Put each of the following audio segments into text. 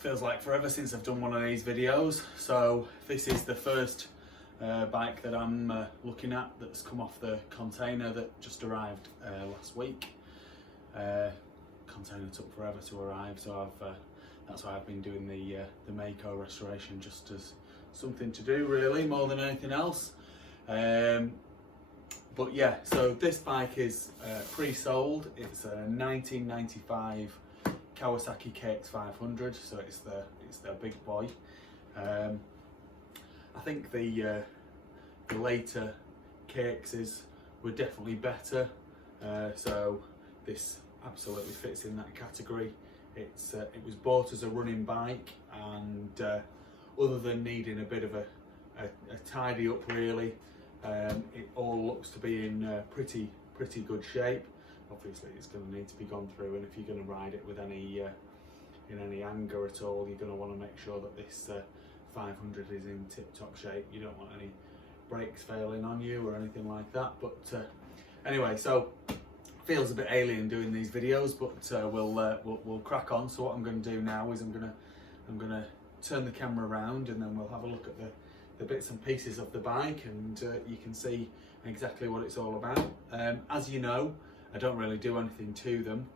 Feels like forever since I've done one of these videos. So this is the first bike that I'm looking at that's come off the container that just arrived last week. Container took forever to arrive, so that's why I've been doing the Mako restoration, just as something to do really, more than anything else. But yeah, so this bike is pre-sold. It's a 1995 Kawasaki KX500, so it's the big boy. I think the later KXs were definitely better, so this absolutely fits in that category. It was bought as a running bike, and other than needing a bit of a tidy up really, it all looks to be in pretty good shape. Obviously it's going to need to be gone through, and if you're going to ride it with any in any anger at all, you're going to want to make sure that this 500 is in tip-top shape. You don't want any brakes failing on you or anything like that. But anyway, so feels a bit alien doing these videos, but we'll crack on. So what I'm going to do now is I'm going to turn the camera around, and then we'll have a look at the bits and pieces of the bike, and you can see exactly what it's all about. As you know, I don't really do anything to them,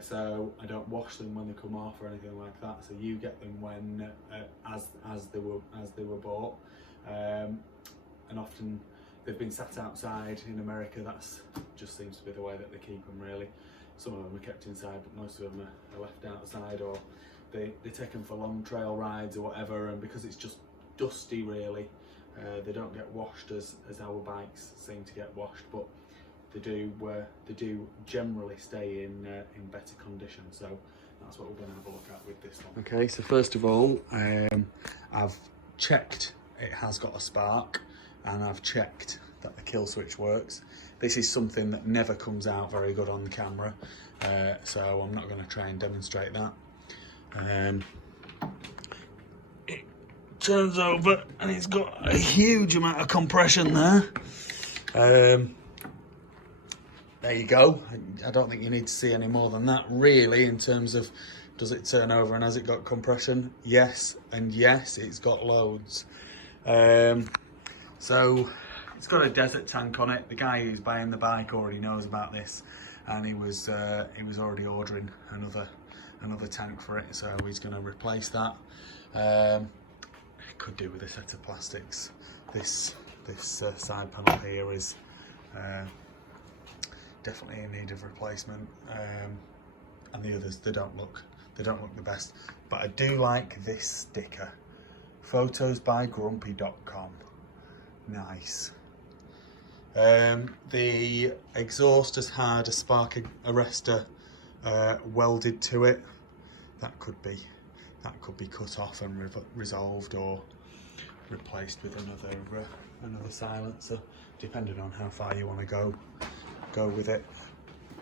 so I don't wash them when they come off or anything like that. So you get them when as they were bought, and often they've been sat outside in America. That's just seems to be the way that they keep them really. Some of them are kept inside, but most of them are left outside, or they take them for long trail rides or whatever. And because it's just dusty really, they don't get washed as our bikes seem to get washed, but they do generally stay in better condition. So that's what we're going to have a look at with this one. Okay, so first of all, I've checked it has got a spark, and I've checked that the kill switch works. This is something that never comes out very good on the camera, so I'm not going to try and demonstrate that. It turns over and it's got a huge amount of compression there. There you go. I don't think you need to see any more than that really, in terms of does it turn over and has it got compression? Yes, and yes, it's got loads. So it's got a desert tank on it. The guy who's buying the bike already knows about this, and he was already ordering another tank for it, so he's going to replace that. It could do with a set of plastics. This side panel here is definitely in need of replacement, and the others, they don't look the best. But I do like this sticker, photos by grumpy.com. Nice. The exhaust has had a spark arrestor welded to it. That could be cut off and resolved, or replaced with another silencer, depending on how far you want to go with it.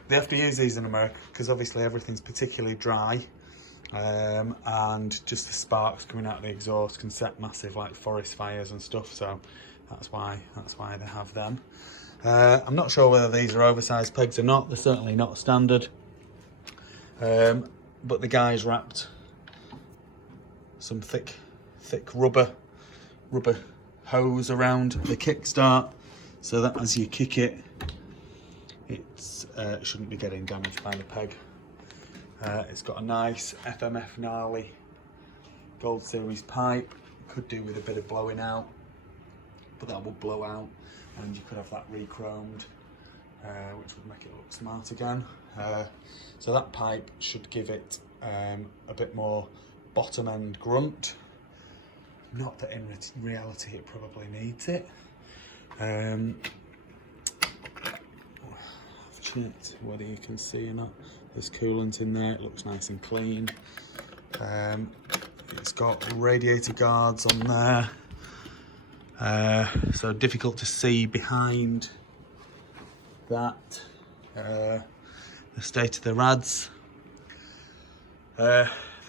They have to use these in America because obviously everything's particularly dry, and just the sparks coming out of the exhaust can set massive like forest fires and stuff. So that's why they have them. I'm not sure whether these are oversized pegs or not. They're certainly not standard. But the guy's wrapped some thick rubber hose around the kickstart, so that as you kick it, it shouldn't be getting damaged by the peg. It's got a nice FMF gnarly Gold Series pipe. Could do with a bit of blowing out, but that will blow out, and you could have that re-chromed, which would make it look smart again. So that pipe should give it a bit more bottom end grunt. Not that in reality it probably needs it. I've checked whether you can see or not. There's coolant in there. It looks nice and clean. It's got radiator guards on there, so difficult to see behind that. The state of the rads. The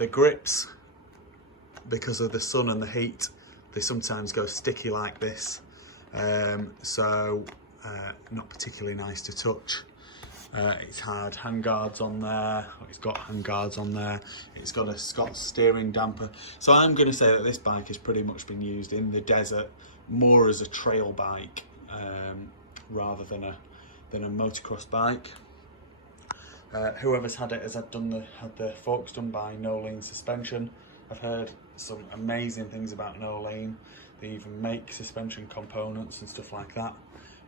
grips, because of the sun and the heat, they sometimes go sticky like this, so not particularly nice to touch. It's had handguards on there, it's got handguards on there, it's got a Scott's steering damper. So I'm going to say that this bike has pretty much been used in the desert more as a trail bike rather than a motocross bike. Whoever's had it has had the forks done by No Lean Suspension. I've heard some amazing things about No Lean. They even make suspension components and stuff like that.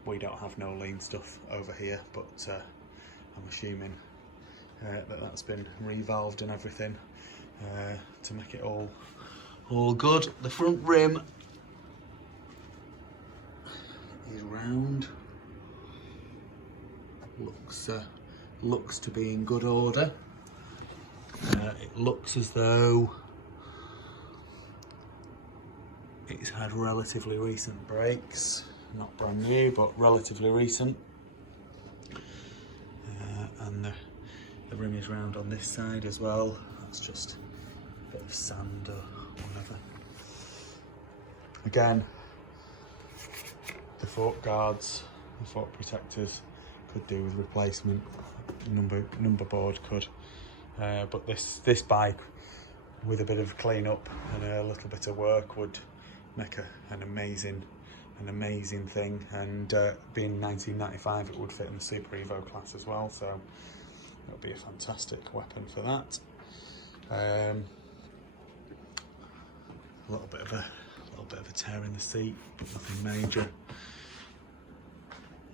We don't have No Lean stuff over here, but I'm assuming that that's been revalved and everything to make it all good. The front rim is round. Looks to be in good order. It looks as though it's had relatively recent brakes, not brand new, but relatively recent. And the rim is round on this side as well. That's just a bit of sand or whatever. Again, the fork guards, the fork protectors could do with replacement. Number board could, but this bike with a bit of clean up and a little bit of work would make an amazing thing. And being 1995, it would fit in the Super Evo class as well, so it would be a fantastic weapon for that. A little bit of a tear in the seat, but nothing major.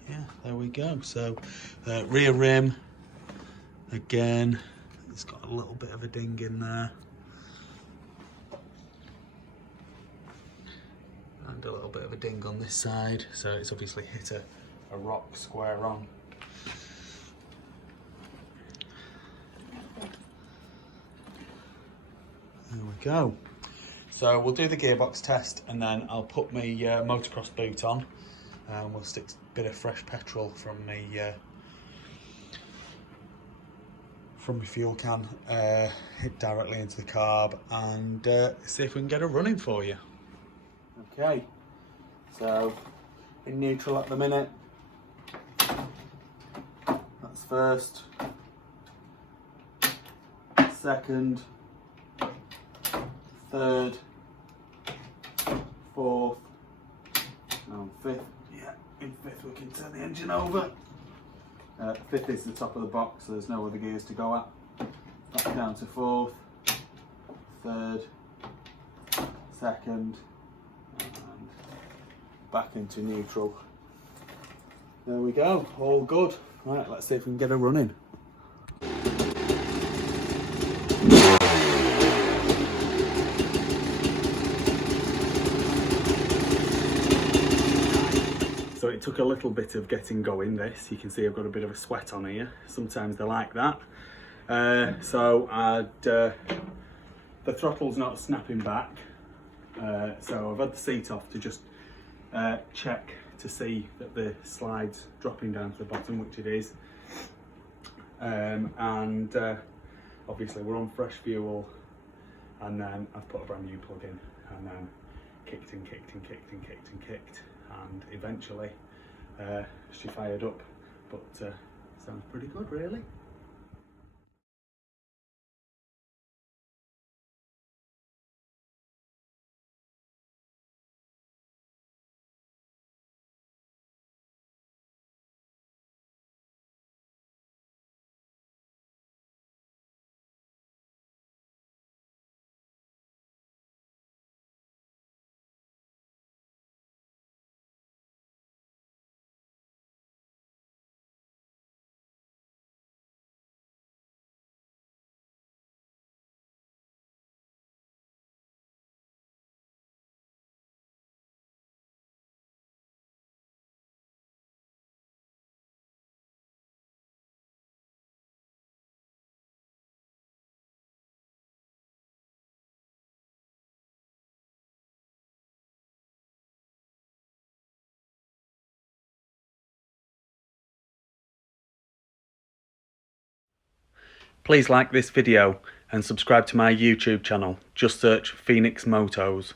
Yeah, there we go. So rear rim, again, it's got a little bit of a ding in there. And a little bit of a ding on this side, so it's obviously hit a rock square on. There we go. So we'll do the gearbox test and then I'll put my motocross boot on and we'll stick a bit of fresh petrol from my fuel can hit directly into the carb and see if we can get a run in for you. Okay, so in neutral at the minute. That's first, second, third, fourth, and fifth. Yeah, in fifth we can turn the engine over. Fifth is the top of the box, so there's no other gears to go at. Back down to fourth, third, second, and back into neutral. There we go, all good. Right, let's see if we can get a run in. So it took a little bit of getting going this. You can see I've got a bit of a sweat on here. Sometimes they're like that. The throttle's not snapping back. So I've had the seat off to just check to see that the slide's dropping down to the bottom, which it is. Obviously we're on fresh fuel, and then I've put a brand new plug in, and then kicked and kicked and kicked and kicked and kicked, and eventually she fired up, but sounds pretty good really. Please like this video and subscribe to my YouTube channel. Just search Phoenix Motos.